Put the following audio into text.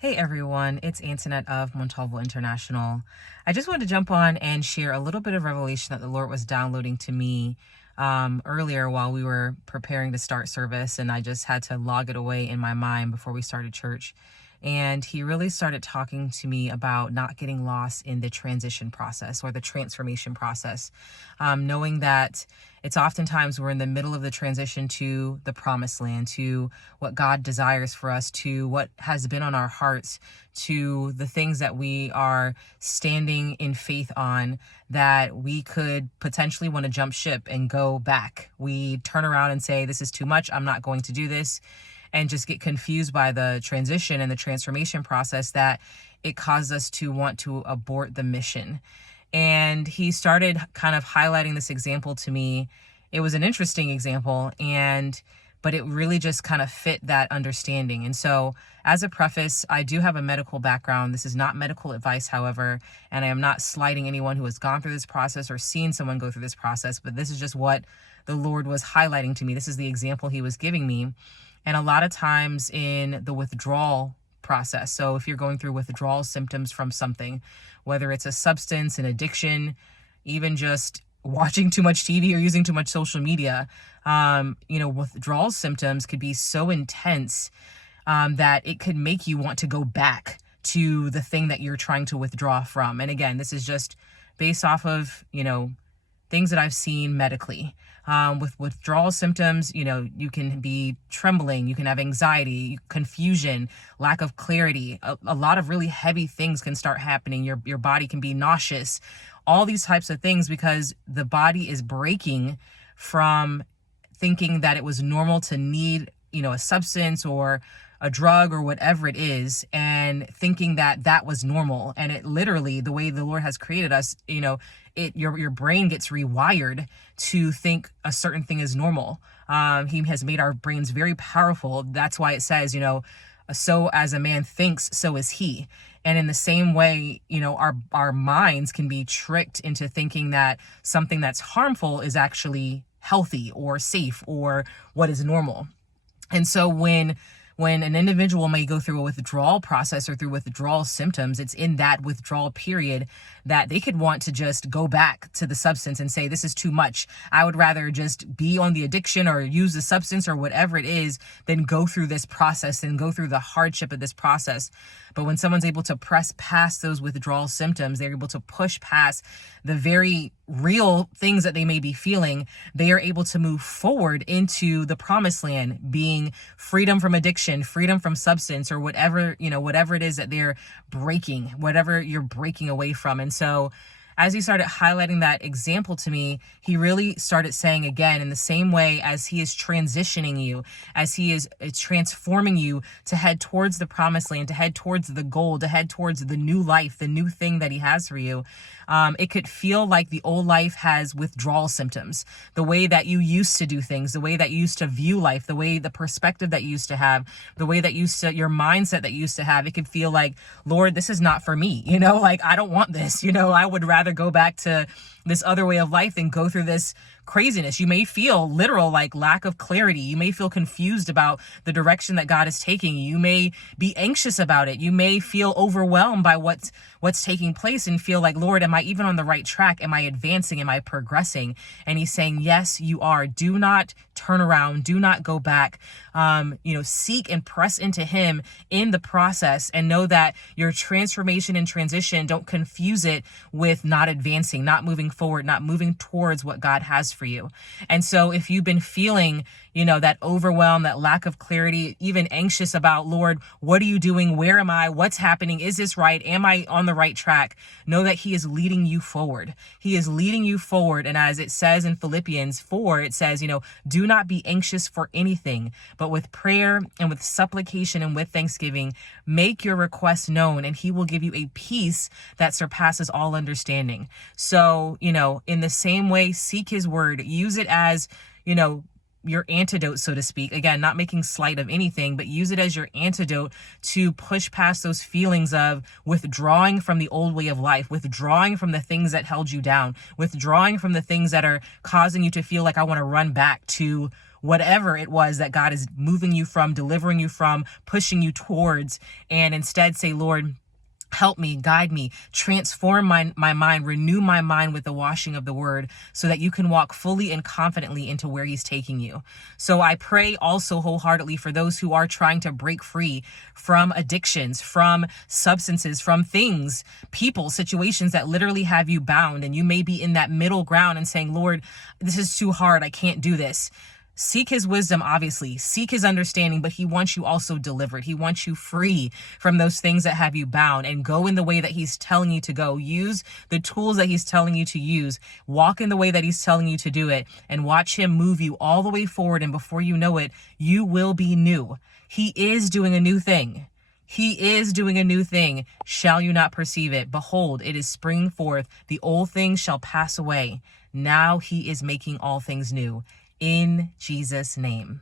Hey everyone, it's Antoinette of Montalvo International. I just wanted to jump on and share a little bit of revelation that the Lord was downloading to me earlier while we were preparing to start service, and I just had to log it away in my mind before we started church. And he really started talking to me about not getting lost in the transition process or the transformation process, knowing that it's oftentimes we're in the middle of the transition to the promised land, to what God desires for us, to what has been on our hearts, to the things that we are standing in faith on, that we could potentially want to jump ship and go back. We turn around and say, this is too much, I'm not going to do this, and just get confused by the transition and the transformation process that it caused us to want to abort the mission. And he started kind of highlighting this example to me. It was an interesting example, but it really just kind of fit that understanding. And so as a preface, I do have a medical background. This is not medical advice, however, and I am not slighting anyone who has gone through this process or seen someone go through this process, but this is just what the Lord was highlighting to me. This is the example he was giving me. And a lot of times in the withdrawal process, so if you're going through withdrawal symptoms from something, whether it's a substance, an addiction, even just watching too much TV or using too much social media, withdrawal symptoms could be so intense that it could make you want to go back to the thing that you're trying to withdraw from. And again, this is just based off of, things that I've seen medically. With withdrawal symptoms, you can be trembling, you can have anxiety, confusion, lack of clarity. A lot of really heavy things can start happening. Your body can be nauseous, all these types of things, because the body is breaking from thinking that it was normal to need, a substance or a drug or whatever it is, and thinking that that was normal. And it literally, the way the Lord has created us, your brain gets rewired to think a certain thing is normal. He has made our brains very powerful. That's why it says, so as a man thinks, so is he. And in the same way, our minds can be tricked into thinking that something that's harmful is actually healthy or safe or what is normal. And so when an individual may go through a withdrawal process or through withdrawal symptoms, it's in that withdrawal period that they could want to just go back to the substance and say, this is too much. I would rather just be on the addiction or use the substance or whatever it is than go through this process and go through the hardship of this process. But when someone's able to press past those withdrawal symptoms, they're able to push past the very real things that they may be feeling, they are able to move forward into the promised land, being freedom from addiction, freedom from substance, or whatever it is that they're breaking, whatever you're breaking away from. And so as he started highlighting that example to me, he really started saying, again, in the same way as he is transitioning you, as he is transforming you to head towards the promised land, to head towards the goal, to head towards the new life, the new thing that he has for you. It could feel like the old life has withdrawal symptoms, the way that you used to do things, the way that you used to view life, the perspective that you used to have, the way that your mindset that you used to have. It could feel like, Lord, this is not for me. I don't want this. I would rather go back to this other way of life than go through this craziness. You may feel literal lack of clarity. You may feel confused about the direction that God is taking you. You may be anxious about it. You may feel overwhelmed by what's taking place and feel like, Lord, am I even on the right track? Am I advancing? Am I progressing? And he's saying, yes, you are. Do not turn around. Do not go back. Seek and press into him in the process, and know that your transformation and transition, don't confuse it with not advancing, not moving forward, not moving towards what God has for you. And so if you've been feeling, that overwhelm, that lack of clarity, even anxious about, Lord, what are you doing? Where am I? What's happening? Is this right? Am I on the right track? Know that he is leading you forward. He is leading you forward. And as it says in Philippians 4, it says, do not be anxious for anything, but with prayer and with supplication and with thanksgiving, make your requests known, and he will give you a peace that surpasses all understanding. So, in the same way, seek his word, use it as, your antidote, so to speak. Again, not making slight of anything, but use it as your antidote to push past those feelings of withdrawing from the old way of life, withdrawing from the things that held you down, withdrawing from the things that are causing you to feel like, I want to run back to whatever it was that God is moving you from, delivering you from, pushing you towards, and instead say, Lord, help me, guide me, transform my mind, renew my mind with the washing of the word so that you can walk fully and confidently into where he's taking you. So I pray also wholeheartedly for those who are trying to break free from addictions, from substances, from things, people, situations that literally have you bound. And you may be in that middle ground and saying, Lord, this is too hard. I can't do this. Seek his wisdom, obviously. Seek his understanding, but he wants you also delivered. He wants you free from those things that have you bound, and go in the way that he's telling you to go. Use the tools that he's telling you to use. Walk in the way that he's telling you to do it, and watch him move you all the way forward. And before you know it, you will be new. He is doing a new thing. He is doing a new thing. Shall you not perceive it? Behold, it is springing forth. The old things shall pass away. Now he is making all things new. In Jesus' name.